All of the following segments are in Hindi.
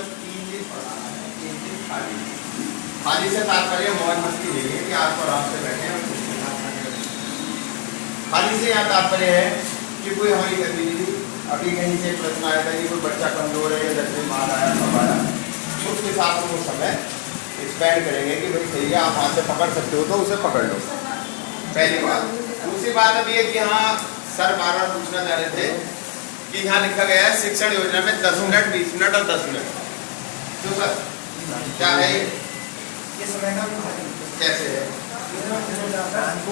केवल 3 दिन पढ़ाना है, 3 दिन खाली। खाली से तात्पर्य मौज मस्ती नहीं है कि आप आराम से बैठे और कुछ नहीं खाना। खाली से यहाँ तात्पर्य है कि कोई हमारी गतिविधि, अभी कहीं से प्रश्न आया था कि कोई बच्चा कमजोर है या 10वीं मार आया कब आया, उसके साथ वो समय स्पेंड करेंगे कि भाई सही है आप हाथ से पकड़ सकते हो तो उसे पकड़ लो, पहली बात। दूसरी बात अभी है कि यहाँ सर बार बार पूछना चाह रहे थे कि यहाँ लिखा गया है शिक्षण योजना में 10 मिनट, 20 मिनट और 10 मिनट, तो सर क्या है ये समय का कैसे है?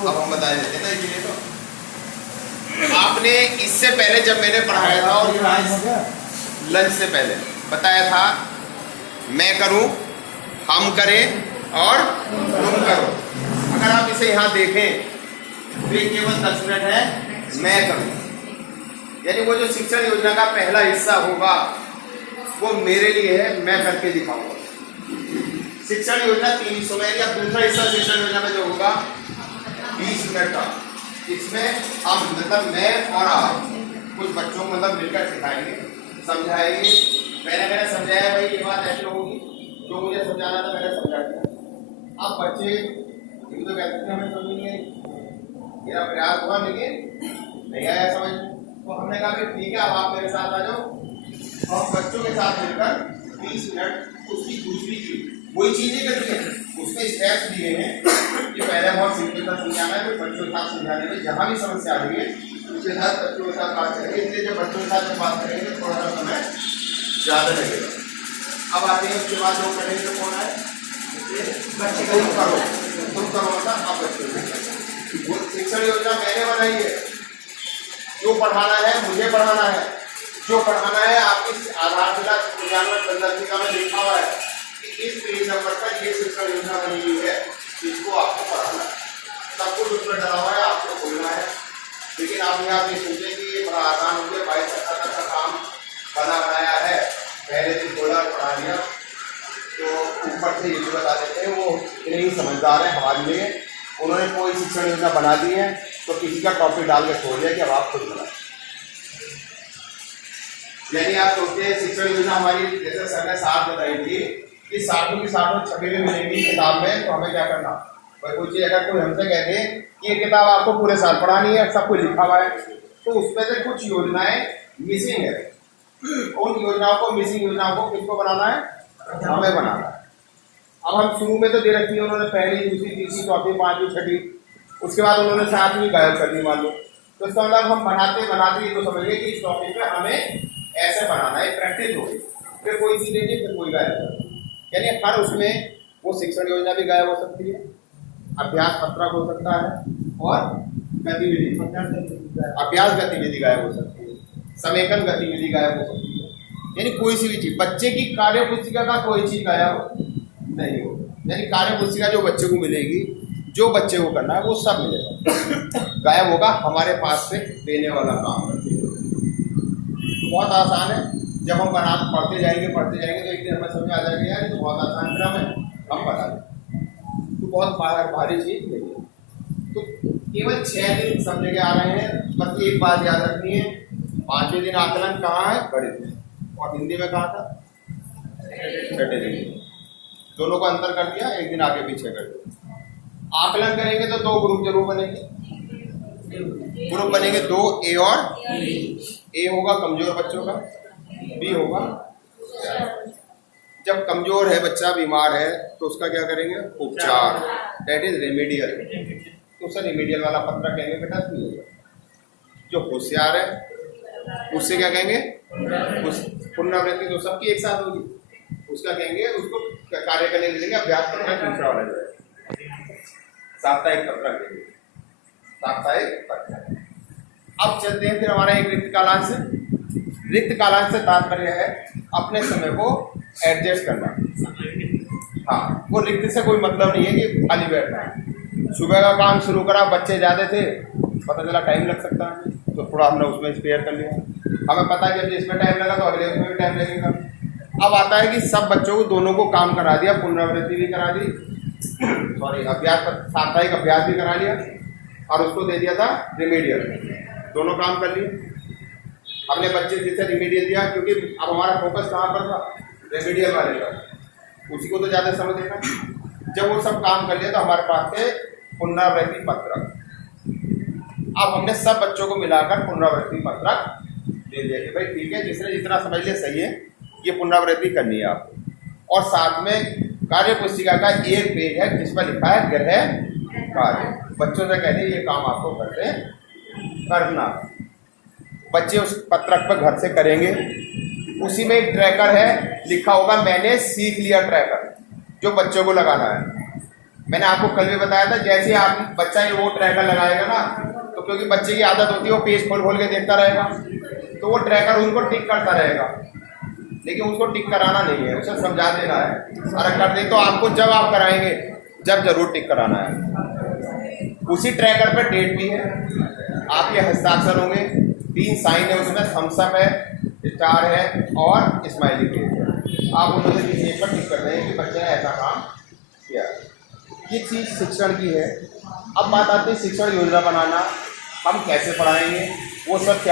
अब हम बता देते ना इसलिए। तो आपने इससे पहले जब मैंने पढ़ाया था और लंच से पहले बताया था मैं करूं, हम करें और तुम करो। अगर आप इसे यहाँ देखें तो ये केवल 10 मिनट है मैं करूं, यानी वो जो शिक्षण योजना का पहला हिस्सा होगा वो मेरे लिए है, मैं करके दिखाऊंगा। शिक्षण योजना 3 हिस्सों में, या दूसरा हिस्सा शिक्षण योजना में जो होगा 20 मिनट का, इसमें हम मतलब मैं और आप कुछ बच्चों को मतलब मिलकर सिखाएंगे, समझाएंगे। मैंने समझाया भाई ये बात ऐसे होगी, जो मुझे समझाना था मैंने समझा दिया। अब बच्चे तो कहते थे हमें समझ नहीं आई, मेरा प्रयास हुआ लेकिन नहीं आया समझ, तो हमने कहा कि ठीक है अब आप मेरे साथ आ जाओ और बच्चों के साथ मिलकर 20 मिनट उसकी दूसरी चीज वही चीजें करनी है, उसमें स्टेप्स दिए हैं कि पहले बहुत सिंपल सा समझाना है, फिर बच्चों के साथ समझाने में जहाँ भी समस्या आ रही है उसके साथ बच्चों के साथ बात करेंगे। इसलिए जब बच्चों के साथ बात करेंगे थोड़ा सा समय ज़्यादा लगेगा। अब आते हैं उसके बाद जो करेंगे तो कौन है तुम करो, तुम करो मतलब अब बच्चों शिक्षण योजना मैंने बनाई है, जो पढ़ाना है मुझे पढ़ाना है, जो पढ़ाना है आपकी आधारशिला प्रदर्शिका में लिखा हुआ है कि इस पेज नंबर पर ये शिक्षण योजना बनी हुई है, इसको आपको पढ़ाना है, सब कुछ उसमें डला हुआ है, आपको खोलना है। लेकिन आप यहाँ पे सोचें कि ये बड़ा आसान हो गया, 22 तक का काम बना बनाया है, पहले दिन खोला पढ़ा लिया, तो ऊपर से ये भी बता देते हैं वो इतने ही समझदार है हमारे लिए, उन्होंने कोई शिक्षण योजना बना दी है तो किसी का टॉपिक डाल के छोड़ दिया कि अब आप खुद बनाए। यानी आप सोचते हैं शिक्षण योजना हमारी, जैसे सर ने 60 बताई थी कि 60 की 60 छपी हुई मिलेंगी किताब में, तो हमें क्या करना, भाई कोई चीज़ अगर कोई हमसे कह दे कि ये किताब आपको पूरे साल पढ़ानी है, सब कुछ लिखा हुआ है, तो उसमें से कुछ योजनाएं मिसिंग है, उन योजनाओं को, मिसिंग योजनाओं को किसको बनाना है, हमें बनाना है। अब हम शुरू में तो दे रखी है उन्होंने पहली, दूसरी, तीसरी, चौथी, पांचवी, छठी, उसके बाद उन्होंने 7वीं गायब कर दी मान लो, तो इसका मतलब हम बनाते ये तो समझिए कि इस टॉपिक पे हमें ऐसे बनाना है, प्रैक्टिस होगी, फिर कोई चीज़ देगी फिर कोई गायब कर, यानी हर उसमें वो शिक्षण योजना भी गायब हो सकती है, अभ्यास पत्रक हो सकता है और गतिविधि, अभ्यास गतिविधि गायब हो सकती है, समेकन गतिविधि गायब हो सकती है, यानी कोई सी भी चीज, बच्चे की कार्य पुस्तिका का कोई चीज गायब नहीं हो, यानी कार्य पुस्तिका जो बच्चे को मिलेगी, जो बच्चे को करना है वो सब मिलेगा, गायब होगा हमारे पास से देने वाला काम करते हैं। तो बहुत आसान है, जब हम बना पढ़ते जाएंगे तो एक दिन हमें समझ आ जाएगा यार ये तो बहुत आसान क्रम है, हम बता दें, तो बहुत भारी चीज नहीं है। तो केवल 6 दिन समझ के आ रहे हैं, बस एक बात याद रखनी है, 5वें दिन आकलन कहाँ है, गणित में, और हिंदी में कहाँ था, 6ठे दिन, दोनों को अंतर कर दिया, एक दिन आगे पीछे कर दिया। आकलन करेंगे तो 2 ग्रुप जरूर बनेंगे, ग्रुप बनेंगे 2, ए और ए होगा कमजोर बच्चों का, बी होगा, जब कमजोर है बच्चा, बीमार है, तो उसका क्या करेंगे, उपचार, दैट इज रेमेडियल, तो उसे रेमेडियल वाला पत्र कहेंगे बेटा नहीं होगा। जो होशियार है उससे क्या कहेंगे, उस पुनरावृत्ति तो सबकी एक साथ होगी, उसका कहेंगे, उसको कार्य करने के लिए अभ्यास पत्र दूसरा वाला जाएगा, साप्ताहिक पत्र देंगे, साप्ताहिक पत्र। अब चलते हैं फिर हमारा एक रिक्त कालांश है, रिक्त कालांश से तात्पर्य है अपने समय को एडजस्ट करना। हाँ, वो रिक्त से कोई मतलब नहीं है कि खाली बैठना है। सुबह का काम शुरू करा, बच्चे ज़्यादा थे, पता चला टाइम लग सकता है, तो थोड़ा हमने उसमें स्पेयर कर लिया, हमें पता है कि इसमें टाइम लगा तो अगले उसमें भी टाइम लगेगा। अब आता है कि सब बच्चों को दोनों को काम करा दिया, पुनरावृत्ति भी करा दी, सॉरी अभ्यास, साप्ताहिक अभ्यास भी करा लिया, और उसको दे दिया था रिमीडियल, दोनों काम कर लिए। हमने बच्चे जिसे रिमीडियल दिया, क्योंकि अब हमारा फोकस कहाँ पर था, रेमेडियल वाले का, उसी को तो ज़्यादा समझ लेना। जब वो सब काम कर लिया तो हमारे पास थे पुनरावृत्ति पत्रक। अब हमने सब बच्चों को मिलाकर पुनरावृत्ति पत्रक दे दिया कि भाई ठीक है, जिसने जितना समझ लिया सही है, ये पुनरावृत्ति करनी है आपको। और साथ में कार्य पुस्तिका का एक पेज है जिस पर लिखा है गृह कार्य। बच्चों से कहते हैं ये काम आपको घर से करना। बच्चे उस पत्रक पर घर से करेंगे। उसी में एक ट्रैकर है, लिखा होगा मैंने सीख लिया ट्रैकर, जो बच्चों को लगाना है। मैंने आपको कल भी बताया था, जैसे आप बच्चा ये वो ट्रैकर लगाएगा ना, तो क्योंकि बच्चे की आदत होती है वो पेज खोल खोल के देखता रहेगा, तो वो ट्रैकर उनको टिक करता रहेगा। लेकिन उसको टिक कराना नहीं है, उसे समझा देना है। अगर कर दे तो आपको जब आप कराएंगे जब जरूर टिक कराना है। उसी ट्रैकर पर डेट भी है, आपके हस्ताक्षर होंगे, 3 साइन है उसमें, थम्स अप है, स्टार है और स्माइली फेस है। आप उनमें से किसी एक पर टिक कर देंगे कि बच्चे ने ऐसा काम किया। ये चीज़ शिक्षण की है। अब बात आती है शिक्षण योजना बनाना, हम कैसे पढ़ाएंगे, वो सब क्या